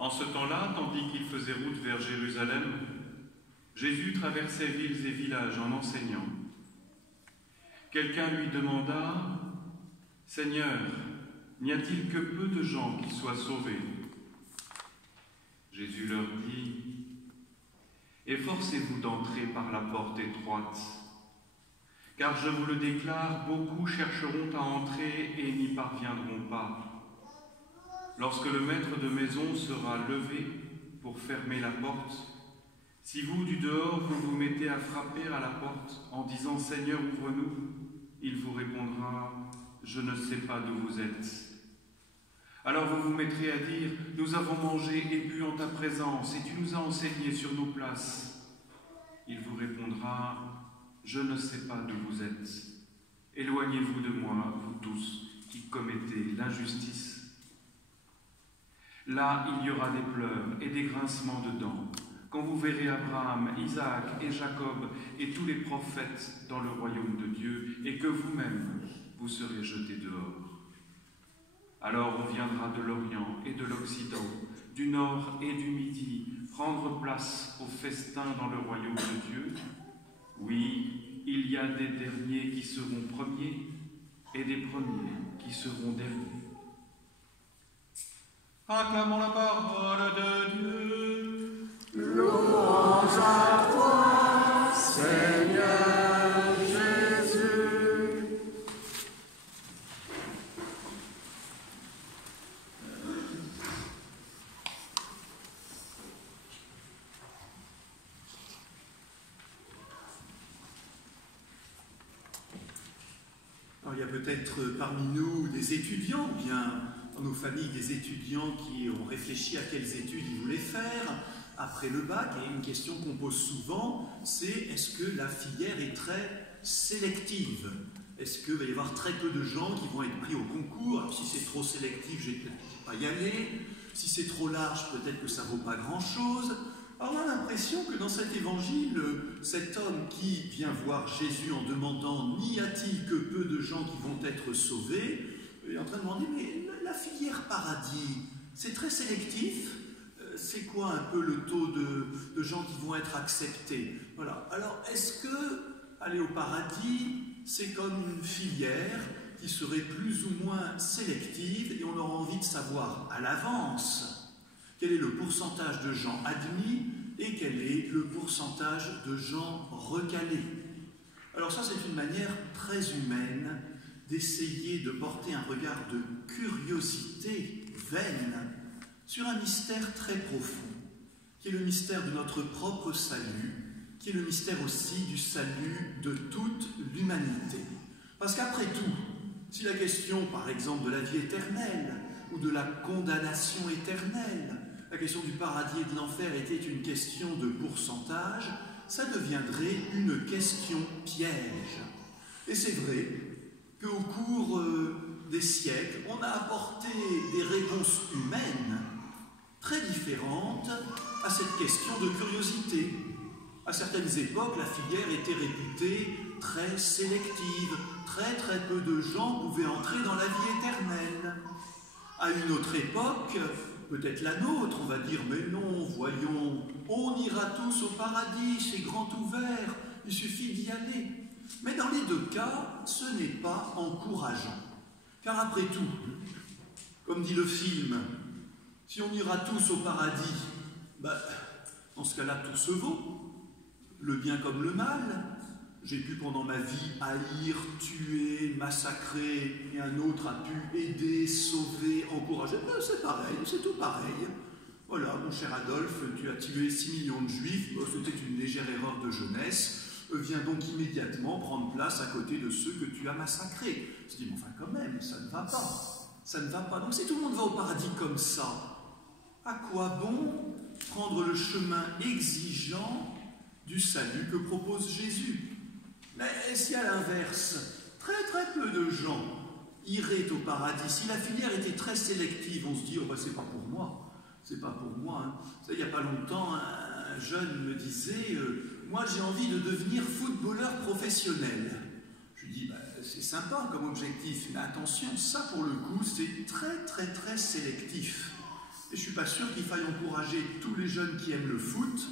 En ce temps-là, tandis qu'il faisait route vers Jérusalem, Jésus traversait villes et villages en enseignant. Quelqu'un lui demanda, « Seigneur, n'y a-t-il que peu de gens qui soient sauvés ?» Jésus leur dit, « Efforcez-vous d'entrer par la porte étroite, car je vous le déclare, beaucoup chercheront à entrer et n'y parviendront pas. Lorsque le maître de maison sera levé pour fermer la porte, si vous, du dehors, vous vous mettez à frapper à la porte en disant « Seigneur, ouvre-nous », il vous répondra « Je ne sais pas d'où vous êtes ». Alors vous vous mettrez à dire « Nous avons mangé et bu en ta présence, et tu nous as enseigné sur nos places ». Il vous répondra « Je ne sais pas d'où vous êtes. Éloignez-vous de moi, vous tous qui commettez l'injustice. » Là, il y aura des pleurs et des grincements de dents, quand vous verrez Abraham, Isaac et Jacob et tous les prophètes dans le royaume de Dieu, et que vous-même, vous serez jetés dehors. Alors on viendra de l'Orient et de l'Occident, du Nord et du Midi, prendre place au festin dans le royaume de Dieu. Oui, il y a des derniers qui seront premiers, et des premiers qui seront derniers. Acclamons la parole de Dieu. Louange à toi, Seigneur Jésus. Alors, il y a peut-être parmi nous des étudiants, bien dans nos familles, des étudiants qui ont réfléchi à quelles études ils voulaient faire après le bac, et une question qu'on pose souvent, c'est est-ce que la filière est très sélective? Est-ce qu'il va y avoir très peu de gens qui vont être pris au concours? Alors, si c'est trop sélectif, je ne vais peut-être pas y aller. Si c'est trop large, peut-être que ça ne vaut pas grand-chose. Alors, on a l'impression que dans cet évangile, cet homme qui vient voir Jésus en demandant « N'y a-t-il que peu de gens qui vont être sauvés ?» est en train de demander « Mais la filière paradis, c'est très sélectif ? C'est quoi un peu le taux de gens qui vont être acceptés ?» Voilà. Alors, est-ce que aller au paradis, c'est comme une filière qui serait plus ou moins sélective et on aura envie de savoir à l'avance quel est le pourcentage de gens admis et quel est le pourcentage de gens recalés? Alors ça, c'est une manière très humaine d'essayer de porter un regard de curiosité vaine sur un mystère très profond, qui est le mystère de notre propre salut, qui est le mystère aussi du salut de toute l'humanité. Parce qu'après tout, si la question, par exemple, de la vie éternelle ou de la condamnation éternelle, la question du paradis et de l'enfer était une question de pourcentage, ça deviendrait une question piège. Et c'est vrai qu'au cours des siècles, on a apporté des réponses humaines très différentes à cette question de curiosité. À certaines époques, la filière était réputée très sélective. Très peu de gens pouvaient entrer dans la vie éternelle. À une autre époque, peut-être la nôtre, on va dire, mais non, voyons, on ira tous au paradis, c'est grand ouvert, il suffit d'y aller. Mais dans les deux cas, ce n'est pas encourageant. Car après tout, comme dit le film, si on ira tous au paradis, dans ce cas-là, tout se vaut, le bien comme le mal. J'ai pu pendant ma vie haïr, tuer, massacrer, et un autre a pu aider, sauver, encourager. C'est pareil, c'est tout pareil. Voilà, mon cher Adolphe, tu as tué 6 millions de juifs, c'était une légère erreur de jeunesse, viens donc immédiatement prendre place à côté de ceux que tu as massacrés. Je dis, mais enfin quand même, ça ne va pas. Ça ne va pas. Donc si tout le monde va au paradis comme ça, à quoi bon prendre le chemin exigeant du salut que propose Jésus? Mais si à l'inverse, très peu de gens iraient au paradis, si la filière était très sélective, on se dit, oh c'est pas pour moi, c'est pas pour moi. Hein. Il n'y a pas longtemps, un jeune me disait, moi j'ai envie de devenir footballeur professionnel. Je lui dis, c'est sympa comme objectif, mais attention, ça pour le coup, c'est très sélectif. Et je ne suis pas sûr qu'il faille encourager tous les jeunes qui aiment le foot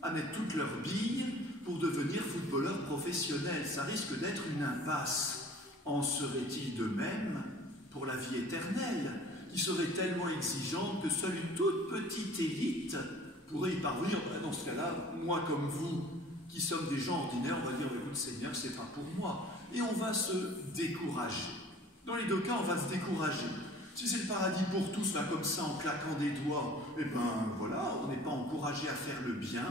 à mettre toutes leurs billes pour devenir footballeurs professionnels. Ça risque d'être une impasse. En serait-il de même pour la vie éternelle, qui serait tellement exigeante que seule une toute petite élite pourrait y parvenir? Dans ce cas-là, moi comme vous, qui sommes des gens ordinaires, on va dire, écoute Seigneur, c'est pas pour moi. Et on va se décourager. Dans les deux cas, on va se décourager. Si c'est le paradis pour tous, là, comme ça, en claquant des doigts, eh ben voilà, on n'est pas encouragé à faire le bien.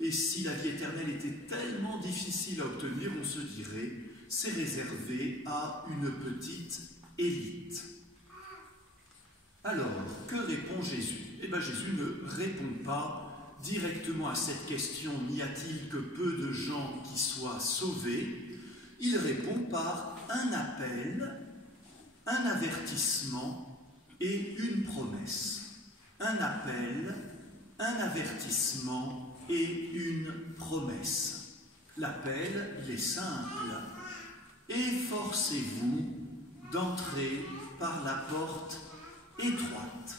Et si la vie éternelle était tellement difficile à obtenir, on se dirait, c'est réservé à une petite élite. Alors, que répond Jésus? Eh bien, Jésus ne répond pas directement à cette question, n'y a-t-il que peu de gens qui soient sauvés? Il répond par un appel, un avertissement et une promesse. Un appel, un avertissement et une promesse. L'appel, il est simple. Efforcez-vous d'entrer par la porte étroite.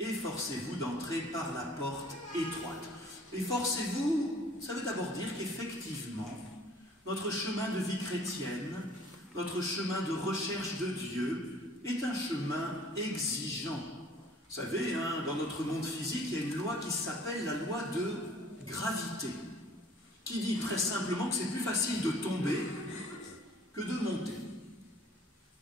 Efforcez-vous d'entrer par la porte étroite. Efforcez-vous, ça veut d'abord dire qu'effectivement, notre chemin de vie chrétienne, notre chemin de recherche de Dieu est un chemin exigeant. Vous savez, dans notre monde physique, il y a une loi qui s'appelle la loi de gravité, qui dit très simplement que c'est plus facile de tomber que de monter.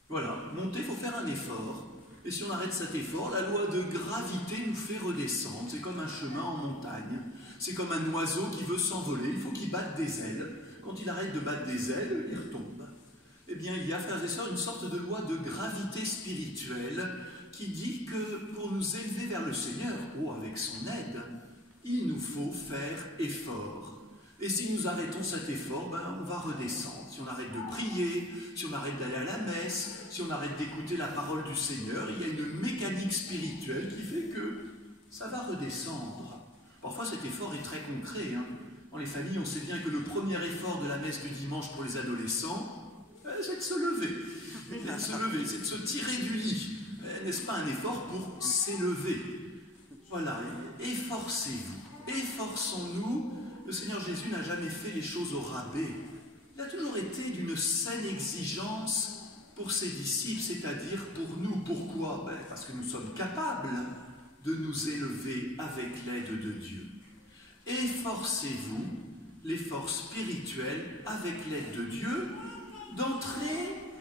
Voilà, monter, il faut faire un effort. Et si on arrête cet effort, la loi de gravité nous fait redescendre. C'est comme un chemin en montagne. C'est comme un oiseau qui veut s'envoler. Il faut qu'il batte des ailes. Quand il arrête de battre des ailes, il retombe. Eh bien, il y a, frères et sœurs, une sorte de loi de gravité spirituelle qui dit que pour nous élever vers le Seigneur, avec son aide, il nous faut faire effort. Et si nous arrêtons cet effort, on va redescendre. Si on arrête de prier, si on arrête d'aller à la messe, si on arrête d'écouter la parole du Seigneur, il y a une mécanique spirituelle qui fait que ça va redescendre. Parfois, cet effort est très concret. Dans les familles, on sait bien que le premier effort de la messe du dimanche pour les adolescents, c'est de se lever. C'est de se tirer du lit. N'est-ce pas un effort pour s'élever? Voilà, efforcez-vous. Efforçons-nous. Le Seigneur Jésus n'a jamais fait les choses au rabais. Il a toujours été d'une saine exigence pour ses disciples, c'est-à-dire pour nous. Pourquoi? Parce que nous sommes capables de nous élever avec l'aide de Dieu. Efforcez-vous, l'effort spirituel, avec l'aide de Dieu, d'entrer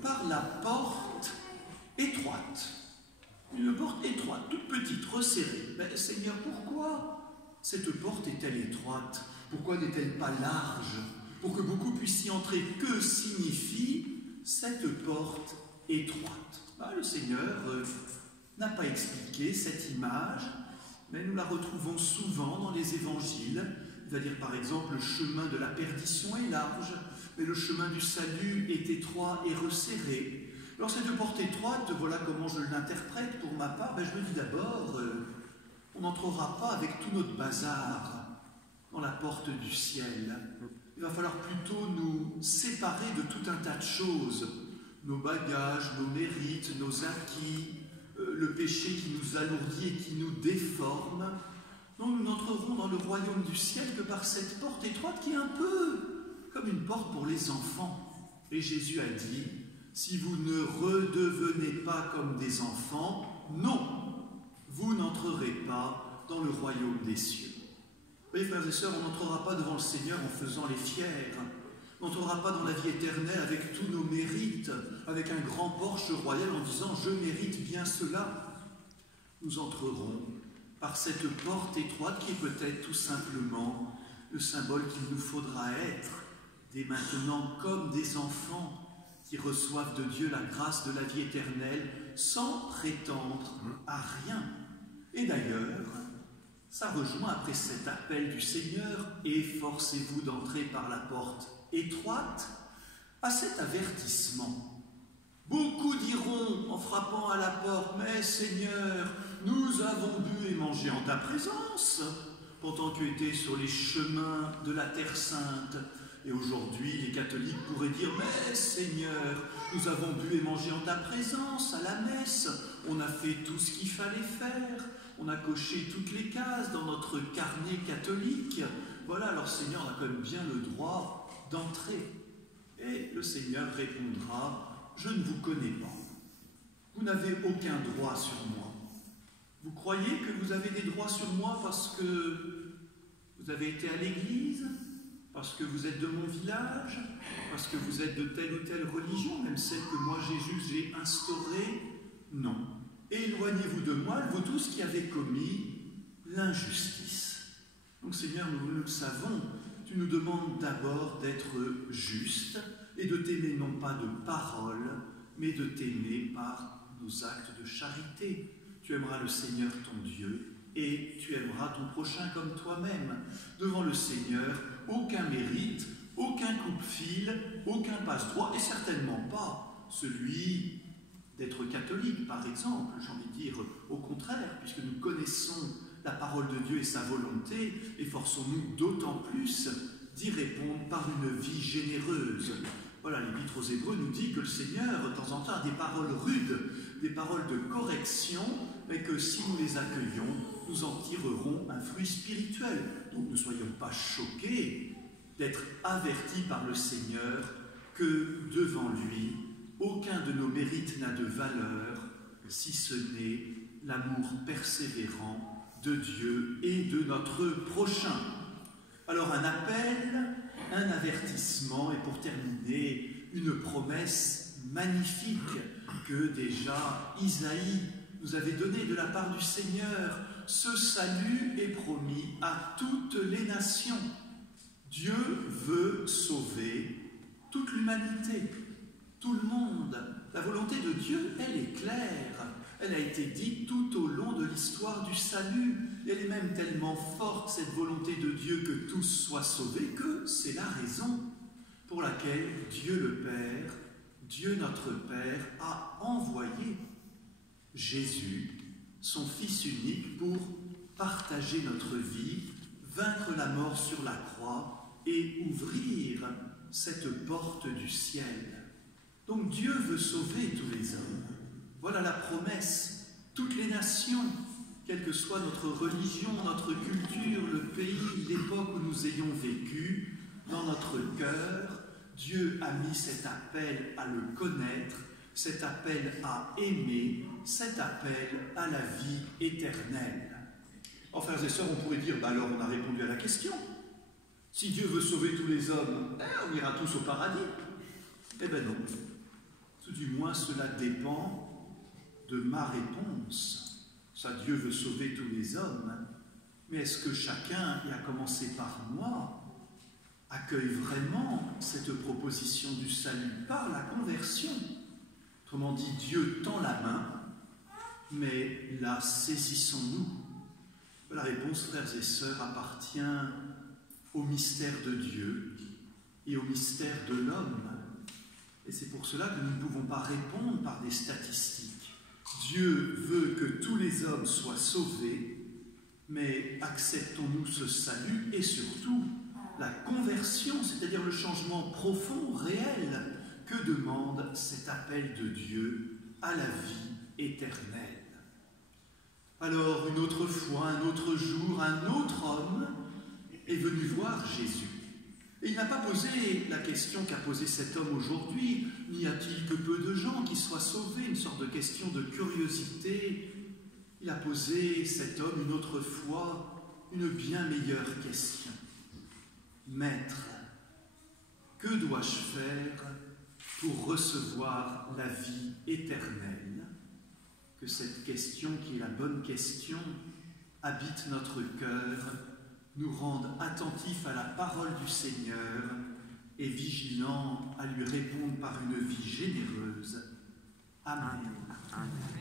par la porte étroite. Une porte étroite, toute petite, resserrée. Seigneur, pourquoi cette porte est-elle étroite? Pourquoi n'est-elle pas large? Pour que beaucoup puissent y entrer. Que signifie cette porte étroite? Le Seigneur n'a pas expliqué cette image, mais nous la retrouvons souvent dans les évangiles. Il va dire par exemple, le chemin de la perdition est large, mais le chemin du salut est étroit et resserré. Alors cette porte étroite, voilà comment je l'interprète pour ma part. Je me dis d'abord, on n'entrera pas avec tout notre bazar dans la porte du ciel. Il va falloir plutôt nous séparer de tout un tas de choses. Nos bagages, nos mérites, nos acquis, le péché qui nous alourdit et qui nous déforme. Non, nous n'entrerons dans le royaume du ciel que par cette porte étroite qui est un peu comme une porte pour les enfants. Et Jésus a dit, si vous ne redevenez pas comme des enfants, non, vous n'entrerez pas dans le royaume des cieux. Oui, frères et sœurs, on n'entrera pas devant le Seigneur en faisant les fiers. On n'entrera pas dans la vie éternelle avec tous nos mérites, avec un grand porche royal en disant « je mérite bien cela ». Nous entrerons par cette porte étroite qui est peut-être tout simplement le symbole qu'il nous faudra être dès maintenant comme des enfants qui reçoivent de Dieu la grâce de la vie éternelle sans prétendre à rien. Et d'ailleurs, ça rejoint après cet appel du Seigneur « Efforcez-vous d'entrer par la porte étroite » à cet avertissement. Beaucoup diront en frappant à la porte « Mais Seigneur, nous avons bu et mangé en ta présence, pendant que tu étais sur les chemins de la Terre Sainte. » Et aujourd'hui, les catholiques pourraient dire « Mais Seigneur, nous avons bu et mangé en ta présence, à la messe. On a fait tout ce qu'il fallait faire. on a coché toutes les cases dans notre carnet catholique. Voilà, alors Seigneur, on a quand même bien le droit d'entrer. Et le Seigneur répondra, je ne vous connais pas. Vous n'avez aucun droit sur moi. Vous croyez que vous avez des droits sur moi parce que vous avez été à l'église, parce que vous êtes de mon village, parce que vous êtes de telle ou telle religion, même celle que moi, Jésus, j'ai instaurée? Non. Éloignez-vous de moi, vous tous qui avez commis l'injustice. Donc Seigneur, nous le savons, tu nous demandes d'abord d'être juste et de t'aimer non pas de parole, mais de t'aimer par nos actes de charité. Tu aimeras le Seigneur ton Dieu et tu aimeras ton prochain comme toi-même. Devant le Seigneur, aucun mérite, aucun coupe-fil, aucun passe-droit, et certainement pas celui d'être catholique, par exemple. J'ai envie de dire au contraire, puisque nous connaissons la parole de Dieu et sa volonté, efforçons-nous d'autant plus d'y répondre par une vie généreuse. Voilà, l'Épître aux Hébreux nous dit que le Seigneur, de temps en temps, a des paroles rudes, des paroles de correction, mais que si nous les accueillons, nous en tirerons un fruit spirituel. Donc ne soyons pas choqués d'être avertis par le Seigneur que devant lui, aucun de nos mérites n'a de valeur, si ce n'est l'amour persévérant de Dieu et de notre prochain. Alors un appel, un avertissement et pour terminer, une promesse magnifique que déjà Isaïe nous avait donnée de la part du Seigneur. Ce salut est promis à toutes les nations. Dieu veut sauver toute l'humanité, tout le monde. La volonté de Dieu, elle est claire. Elle a été dite tout au long de l'histoire du salut. Elle est même tellement forte, cette volonté de Dieu, que tous soient sauvés, que c'est la raison pour laquelle Dieu le Père, Dieu notre Père, a envoyé Jésus, son Fils unique, pour partager notre vie, vaincre la mort sur la croix et ouvrir cette porte du ciel. Donc Dieu veut sauver tous les hommes. Voilà la promesse. Toutes les nations, quelle que soit notre religion, notre culture, le pays, l'époque où nous ayons vécu, dans notre cœur, Dieu a mis cet appel à le connaître, cet appel à aimer, cet appel à la vie éternelle. Oh, frères et sœurs, on pourrait dire, alors on a répondu à la question. Si Dieu veut sauver tous les hommes, on ira tous au paradis. Eh bien non. Tout du moins, cela dépend de ma réponse. Ça, Dieu veut sauver tous les hommes, mais est-ce que chacun, et à commencer par moi, accueille vraiment cette proposition du salut par la conversion? Autrement dit, Dieu tend la main, mais la saisissons-nous? La réponse, frères et sœurs, appartient au mystère de Dieu et au mystère de l'homme. Et c'est pour cela que nous ne pouvons pas répondre par des statistiques. Dieu veut que tous les hommes soient sauvés, mais acceptons-nous ce salut et surtout la conversion, c'est-à-dire le changement profond, réel, que demande cet appel de Dieu à la vie éternelle. Alors, une autre fois, un autre jour, un autre homme est venu voir Jésus. Et il n'a pas posé la question qu'a posée cet homme aujourd'hui. N'y a-t-il que peu de gens qui soient sauvés? Une sorte de question de curiosité. Il a posé, cet homme, une autre fois, une bien meilleure question. Maître, que dois-je faire pour recevoir la vie éternelle? Que cette question, qui est la bonne question, habite notre cœur, nous rende attentifs à la parole du Seigneur et vigilants à lui répondre par une vie généreuse. Amen. Amen.